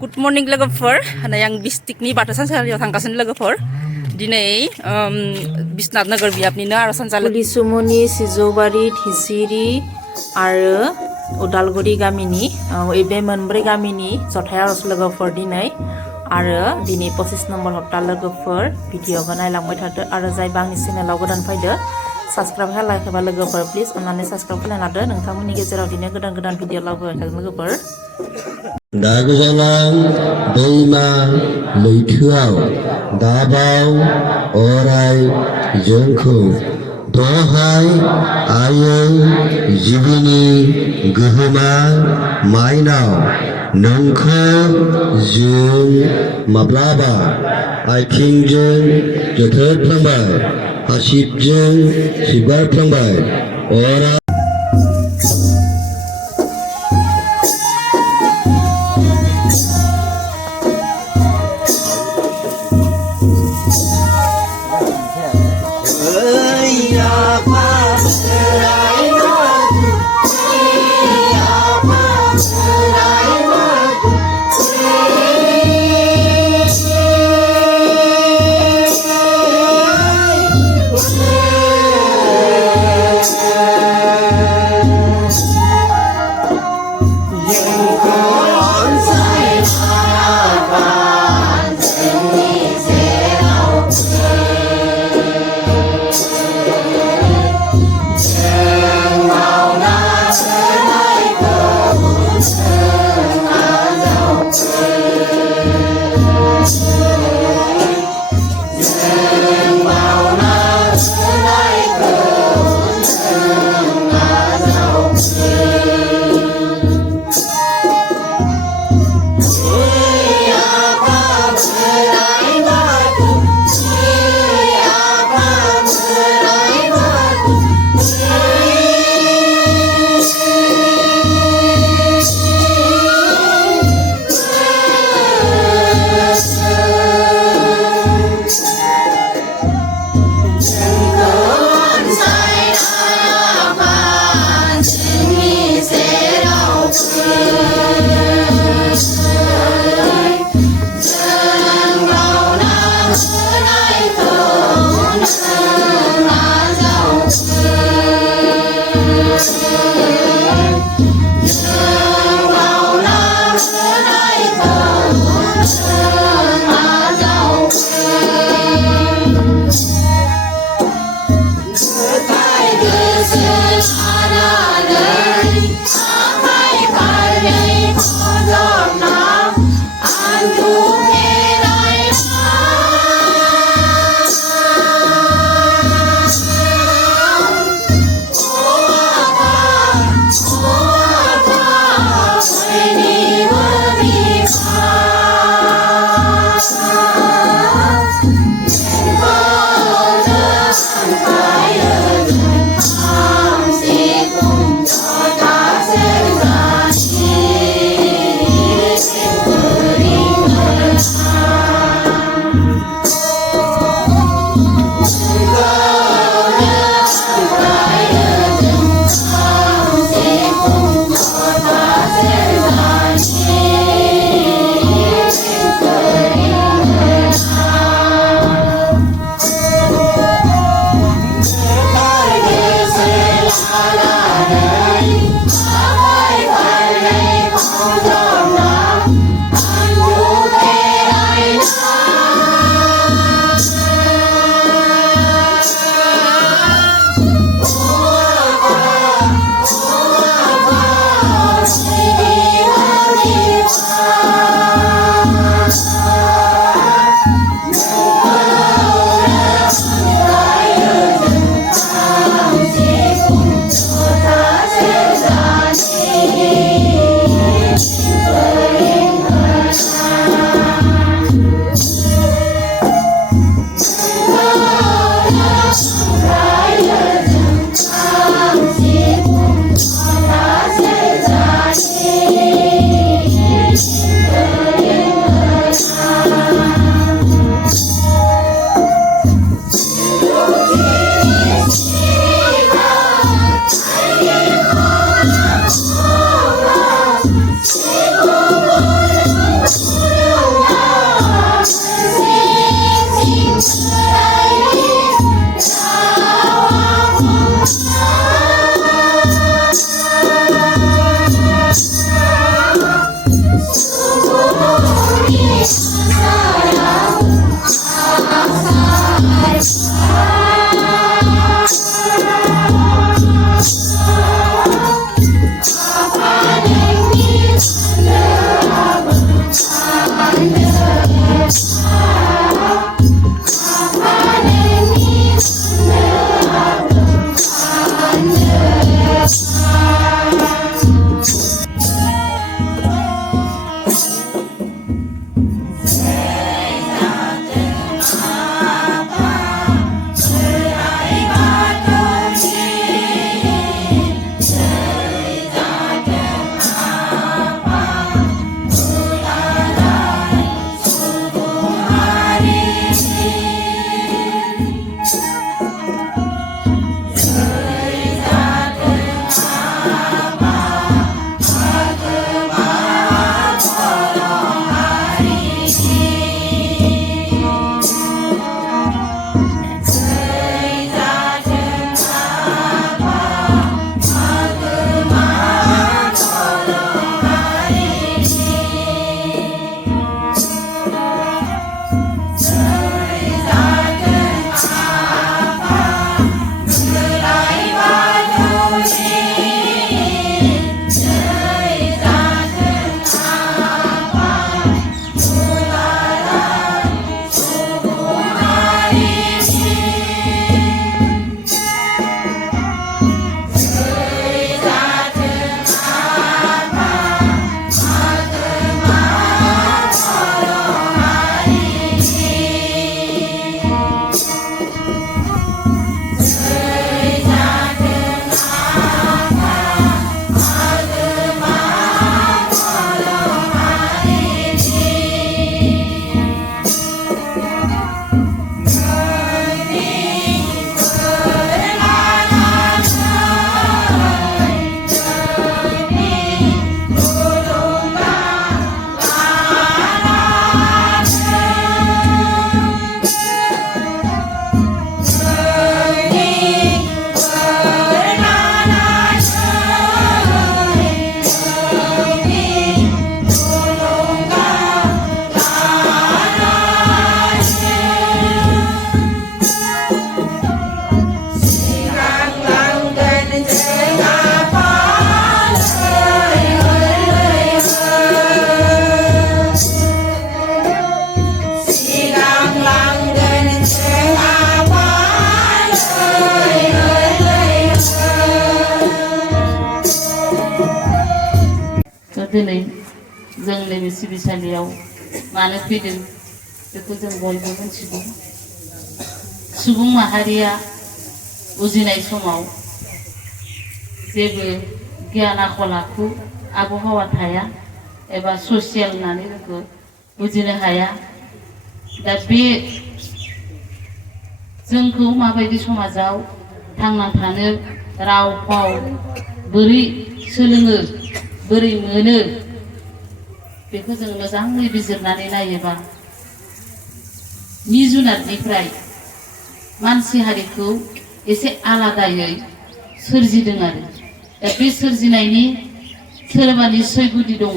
Good morning लोगोफोर आं बिस्टिकनि बाथौ सानसालियाव थांगासिनो लोगोफोर दिनै बिश्वनाथ नगर बियाबनिनो आरो सानसालि पुलिसुमुनि सिजौबारि धिसिरि आरो उदालगुरि गामिनि बे मोनब्रै गामिनि जथाय आरज लोगोफोर दिनै आरो दिनै 25 नम्बर हप्ता लोगोफोर भिडिअखौ नायलांबाय थादो आरो जायबा आंनि चेनेलाव गोदान फैदो साबसक्राइब खालामाखैबा लोगोफोर प्लिज अन्नानै साबसक्राइब खालामना लादो नोंथांमोननि गेजेराव दिनै गोदान गोदान भिडिअ लाबोबाय थागोन लोगोफोर दागोजालां दैमा लैथोआव दाबाव अराय जोंखौ दहाय आयै जिबिनि गोहोमा माइनाव नोंखौ जों माब्लाबा आथिंजों जोथोबफ्लांबाय हासिबजों सिबगारफ्लांबाय अराय दिनै जों नैबे सिबिसालियाव मानो फैदों बेखौ जों बयबो मिथिगौ। सुबुं माहारिया उजिनाय समाव जेबो गियान आखल आखु आबहावा थाया एबा ससियेल होननानै जोंखौ बुजिनो हाया। दा बे जोंखौ माबायदि समाजाव थांना थानो राव फाव बोरै सोलोङो बोरै मोनो बेखौ जों मोजाङै बिजिरनानै नायोबा जुनारनिफ्राय मानसि हारिखौ एसे आलादायै सोरजिदों आरो दा बे सोरजिनायनि सोरबा निस्सय गुदि दङ।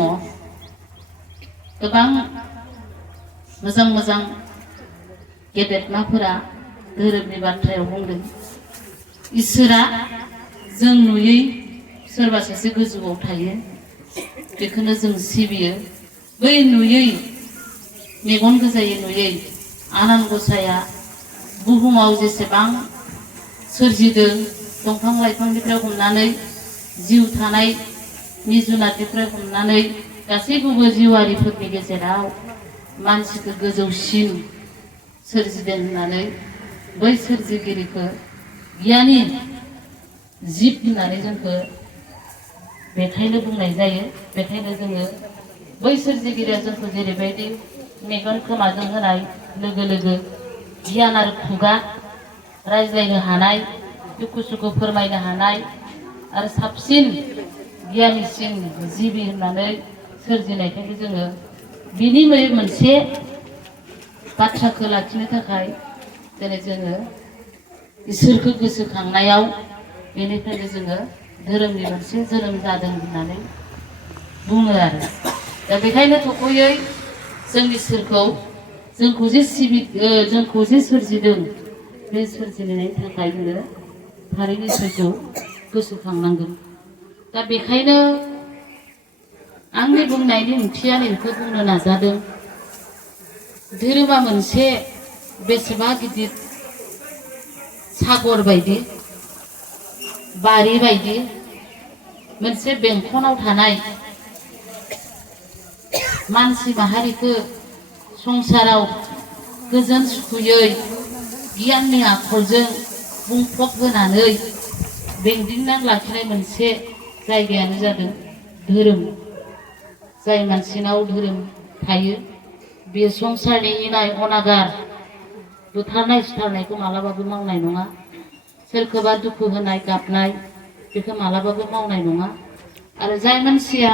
गोबां मोजां मोजां गेदेरमाफोरा धोरोमनि बाथ्रायाव बुंदों इसोरा जों नुयै सोरबा सासे गोजौआव थायो बेखौनो जों सिबियो। बै नुयै मेगन गोजायै नुयै आनान गसाया बुहुमाव जेसेबां सोरजिदों दंफां लाइफांनिफ्राय हमनानै जिउ थानाय जुनारनिफ्राय हमनानै गासैखौबो जिउआरिफोरनि गेजेराव मानसिखौ गोजौसिन सोरजिदों होननानै बै सोरजिगिरिखौ गियानि जिब होननानै जोंखौ बेखायनो बुंनाय जायो। बेखायनो जोङो बै सोरजिगिरिया जोंखौ जेरैबायदि मेगन खोमाजों होनाय लोगो लोगो गियान आरो खुगा रायज्लायनो हानाय दुखु सुखु फोरमायनो हानाय आरो साबसिन गियानिसिन जिबि होननानै सोरजिनायखायनो जोङो बिनि मोनसे बाथ्राखौ लाखिनो थाखाय दिनै जोङो इसोरखौ गोसोखांनायाव बेनिफ्रायनो जोङो धोरोमनि मोनसे जोनोम जादों होननानै बुङो आरो दा बेखायनो थख'यै जों इसोरखौ जोंखौ जे सोरजिदों बे सोरजिनायनि थाखाय जोङो थारैनो इसोरखौ गोसोखांनांगोन। दा बेखायनो आंनि बुंनायनि ओंथिया नैखौ बुंनो नाजादों धोरोमा मोनसे बेसेबा गिदिर सागर बायदि बारि बायदि मोनसे बेंखनाव थानाय मानसि माहारिखौ संसाराव गोजोन सुखुयै गियाननि आखलजों बुंफब होनानै बेंदिंनानै लाखिनाय मोनसे जायगायानो जादों धोरोम। जाय मानसिनाव धोरोम थायो बे संसारनि इनाय अनागार बुथारनाय सुथारनायखौ मालाबाबो मावनाय नङा। सोरखौबा दुखु होनाय गाबनाय बेखौ मालाबाबो मावनाय नङा। आरो जाय मानसिया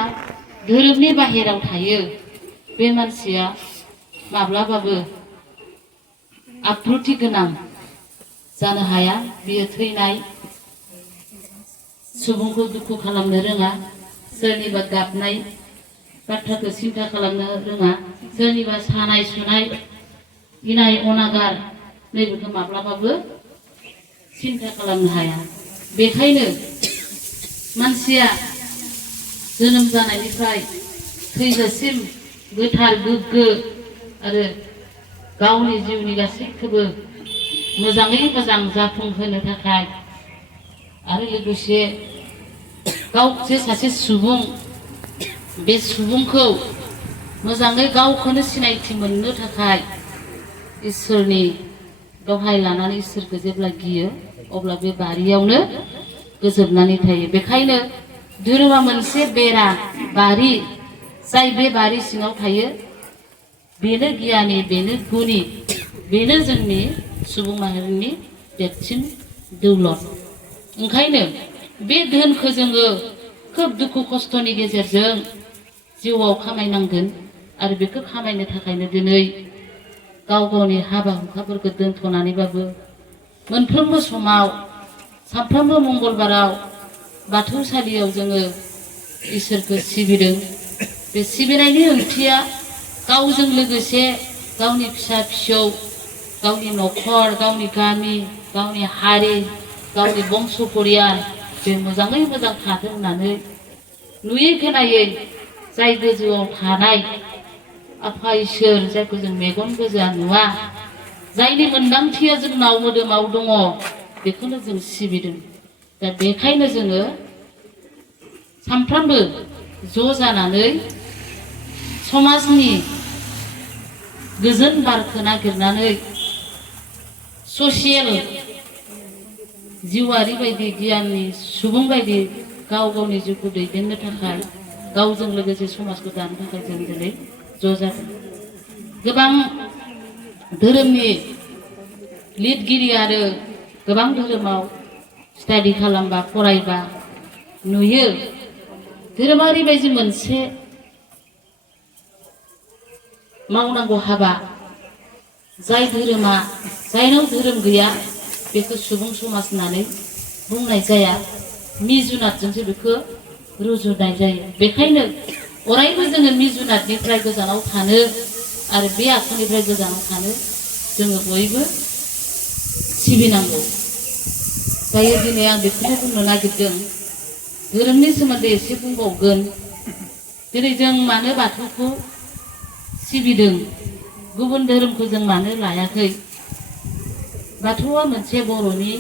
धोरोमनि बाहेराव थायो बे मानसिया माब्लाबाबो आब्रुथि गोनां जानो हाया। बियो थैनाय सुबुंखौ दुखु खालामनो रोङा, सोरनिबा गाबनाय बाथ्राखौ सिन्था खालामनो रोङा, सोरनिबा सानाय सुनाय इनाय अनागार नैबेखौ माब्लाबाबो सिन्था खालामनो हाया। बेखायनो मानसिया जोनोम जानायनिफ्राय थैजासिम गोथार गोग्गो आरो गावनि जिउनि गासैखौबो मोजाङै मोजां जाफुंहोनो थाखाय आरो लोगोसे गाव जे सासे सुबुं बे सुबुंखौ मोजाङै गावखौनो सिनायथि मोननो थाखाय इसोरनि दहाय लानानै इसोरखौ जेब्ला गियो अब्ला बे बारियावनो गोजोबनानै थायो। बेखायनो धोरोमा मोनसे बेरा बारि, जाय बे बारि सिङाव थायो बेनो गियानि, बेनो गुनि, बेनो जोंनि सुबुं माहारिनि देरसिन दौलत। ओंखायनो बे धोनखौ जोङो खोब दुखु खस्थ'नि गेजेरजों जिउआव खामायनांगोन। आरो बेखौ खामायनो थाखायनो दिनै गाव गावनि हाबा हुखाफोरखौ दोनथ'नानैबाबो मोनफ्रोमबो समाव सानफ्रोमबो मंगलबाराव बाथौसालियाव जोङो इसोरखौ सिबिदों। बे सिबिनायनि ओंथिया गावजों लोगोसे गावनि फिसा फिसौ, गावनि न'खर, गावनि गामि, गावनि हारि, गावनि बंस' परियाल बे मोजाङै मोजां थाथों होननानै नुयै खोनायै जाय गोजौआव थानाय आफा इसोर, जायखौ जों मेगन गोजा नुवा, जायनि मोन्दांथिया जोंनाव मोदोमाव दङ, बेखौनो जों सिबिदों। दा बेखायनो जोङो सानफ्रोमबो ज' जानानै समाजनि गोजोन बारखौ नागिरनानै ससियेल जिउआरि बायदि गियाननि सुबुं बायदि गाव गावनि जिउखौ दैदेननो थाखाय गावजों लोगोसे समाजखौ दानो थाखाय जों दिनै ज' जादों। गोबां धोरोमनि लिरगिरि आरो गोबां धोरोमाव स्टाडि खालामबा फरायबा नुयो धोरोमा ओरैबायदि मोनसे मावनांगौ हाबा जाय धोरोमा जायनाव धोरोम गैया बेखौ सुबुं समाज होननानै बुंनाय जाया मिजुनातजोंसो बेखौ रुजुनाय जायो। बेखायनो अरायबो जोङो मिजुनातनिफ्राय गोजानाव थानो आरो बे आखुनिफ्राय गोजानाव थानो जोङो बयबो सिबिनांगौ। दायो दिनै आं बेखौनो बुंनो नागिरदों धोरोमनि सोमोन्दै एसे बुंबावगोन। दिनै जों मानो बाथौखौ सिबिदों गुबुन धोरोमखौ जों मानो लायाखै? बाथौआ मोनसे बर'नि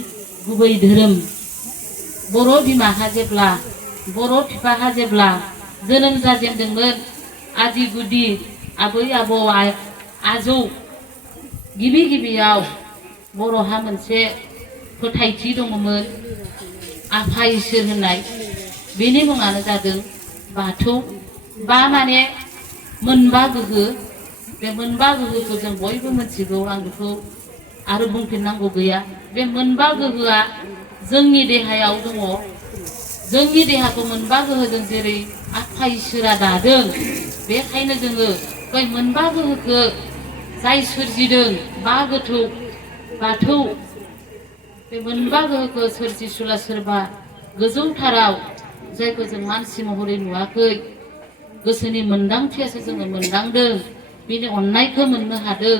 गुबै धोरोम। बर' बिमाहा जेब्ला बर' बिफाहा जेब्ला जोनोम जाजेनदोंमोन आदि गुदि आबै आबौ आजौ गिबि गिबियाव बर'हा मोनसे फोथायथि दङमोन आफा इसोर होननाय। बेनि मुङानो जादों बाथौ। बा माने मोनबा गोहो। बे मोनबा गोहोखौ जों बयबो मिथिगौ। आं बेखौ आरो बुंफिननांगौ गैया। बे मोनबा गोहोआ जोंनि देहायाव दङ। जोंनि देहाखौ मोनबा गोहोजों जेरै आफा इसोरा दादों बेखायनो जोङो बै मोनबा गोहोखौ जाय सोरजिदों बा गोथौ बाथौ बे मोनबा गोहोखौ सोरजिसुला सोरबा गोजौथाराव जायखौ जों मानसि महरै नुवाखै गोसोनि मोनदांथियासो जोङो मोनदांदों बिनि अननायखौ मोननो हादों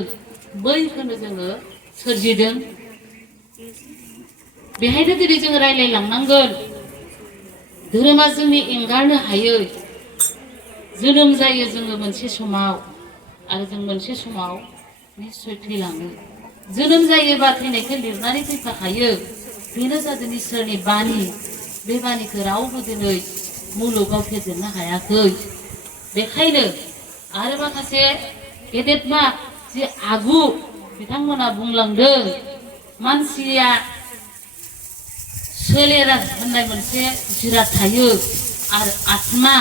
बैखौनो जोङो सोरजिदों। बेहायनो दिनै जोङो रायलायलांनांगोन धोरोमा जोंनि एंगारनो हायै। जोनोम जायो जोङो मोनसे समाव आरो जों मोनसे समाव निस्सय थैलाङो। जोनोम जायोबा थैनायखौ लिरनानै फैफाखायो। बेनो जादों इसोरनि बाणि। बे बाणिखौ रावबो दिनै मुलुगाव फेजेननो हायाखै। बेखायनो आरो माखासे गेदेरमा जे आगु बिथांमोना बुंलांदों मानसिया सोलेरा होननाय मोनसे जिराद थायो आरो आत्मा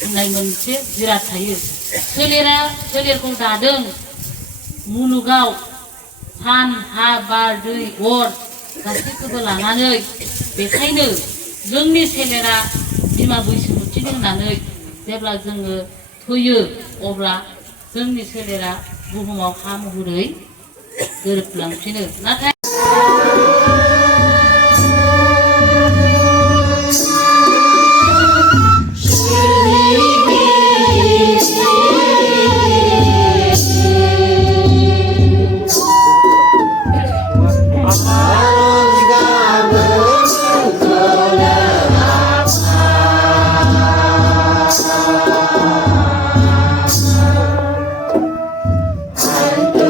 होननाय मोनसे जिराद थायो। सोलेरखौ दादों मुलुगाव सान हा बार दै अर गासैखौबो लानानै। बेखायनो जोंनि सोलेरा बिमा बैसोमुथिनि होननानै जेब्ला जोङो थैयो अब्ला जोंनि सोलेरा बुहुमाव हा महरै गोरोबलांफिनो। नाथाय Antu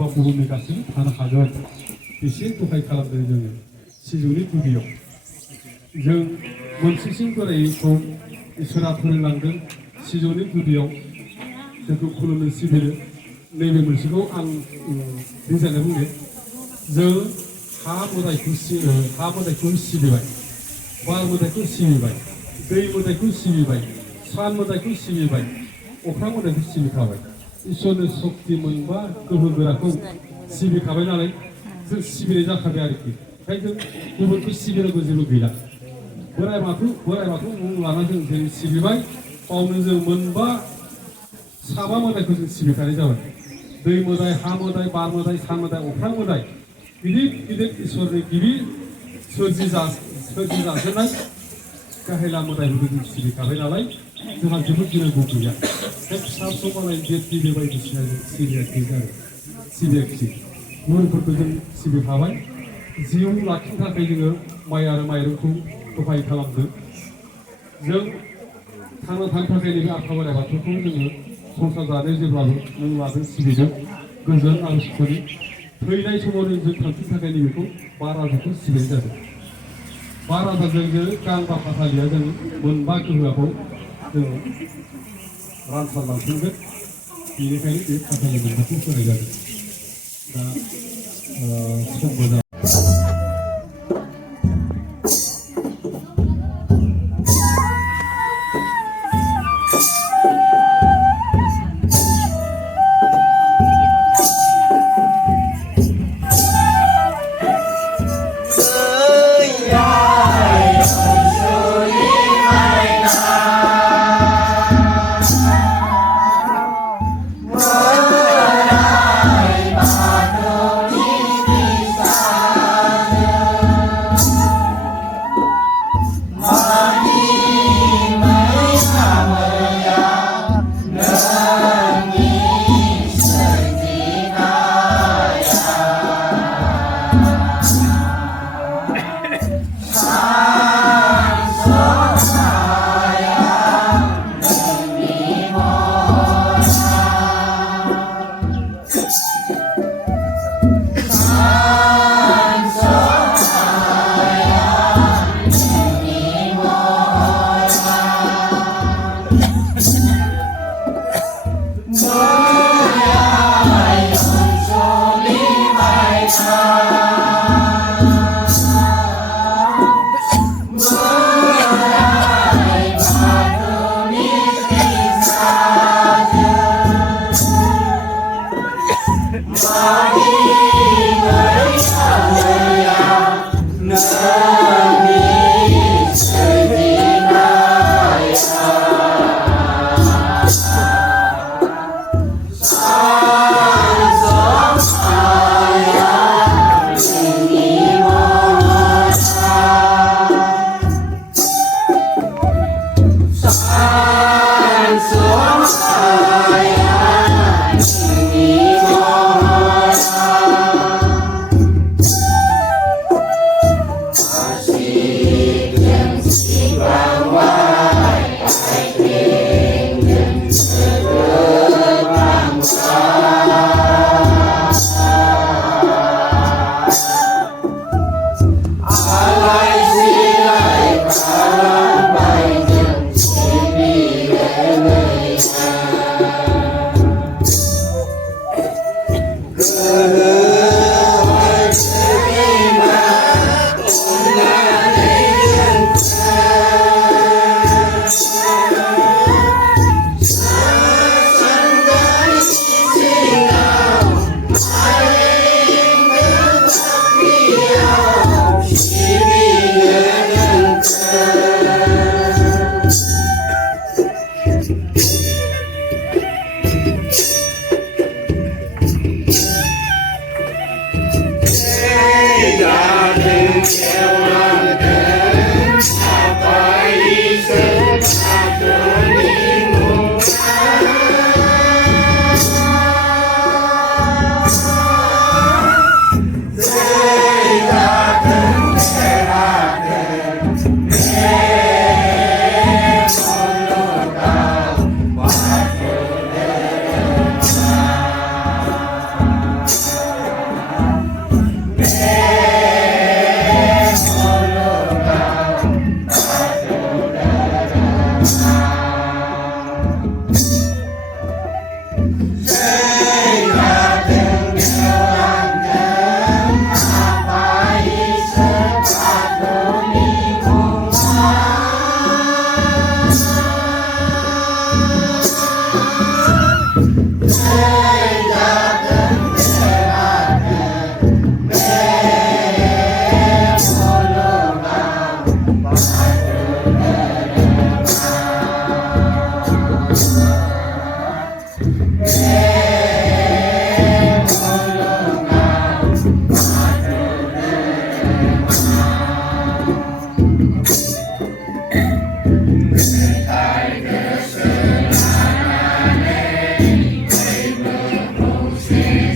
बा बुहुमनि गासैबो थानो हागोन एसे दहाय खालामदों जोङो सिजौनि गुदियाव जों मोनसेसिम बोरायखौ इसोरा फोरोंलांदों सिजौनि गुदियाव जोंखौ खुलुमनो सिबिनो नैबे मोनसेखौ आं बुंजानो बुंदों जों हा मोदायखौ सिबिबाय बार मोदायखौ सिबिबाय दै मोदायखौ सिबिबाय सान मोदायखौ सिबिबाय अख्रां मोदायखौ सिबिखाबाय इसोरनि सक्ति मोनबा गोहो गोराखौ सिबिखाबाय नालाय जों सिबिनाय जाखाबाय आरोखि ओंखायनो जों गुबुनखौ सिबिनांगौ जेबो गैला बोराइ बाथौ मुं लाना जों सिबिबाय बावनो जों मोनबा साबा मोदायखौ जों सिबिखानाय जाबाय दै मोदाय हा मोदाय बार मोदाय सान मोदाय अख्रां मोदाय गिदिर गिदिर इसोरनि गिबि सोरजिजाजेननाय गाहेला मोदायफोरखौ जों सिबिखाबाय नालाय जोंहा जेबो गिनांगौ गैया बे फिसा फिसौ मालाय देर टिभि बायदिसिना जों सिबियाखै मुंफोरखौ जों सिबिखाबाय जिउ लाखिनो थाखाय जोङो माइ आरो माइरंखौ सहाय खालामदों जों थांना थानो थाखाय नैबे आफा बोराइ बाथौखौ जोङो संसार जानायाव जेब्लाबो नों लादों सिबिदों गोजोन आरो सुखुनि थैनाय समाव जों थांफिननो थाखाय नैबेखौ बार राजाखौ सिबिनाय जादों बार राजाजों जों गांबा फाथालिया जों मोनबा गोहोआखौ जोङो रानसारलांफिनगोन बेनिखायनो बे फाथालि मोनबाखौ होनाय जादों दा समबो जाबाय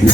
Om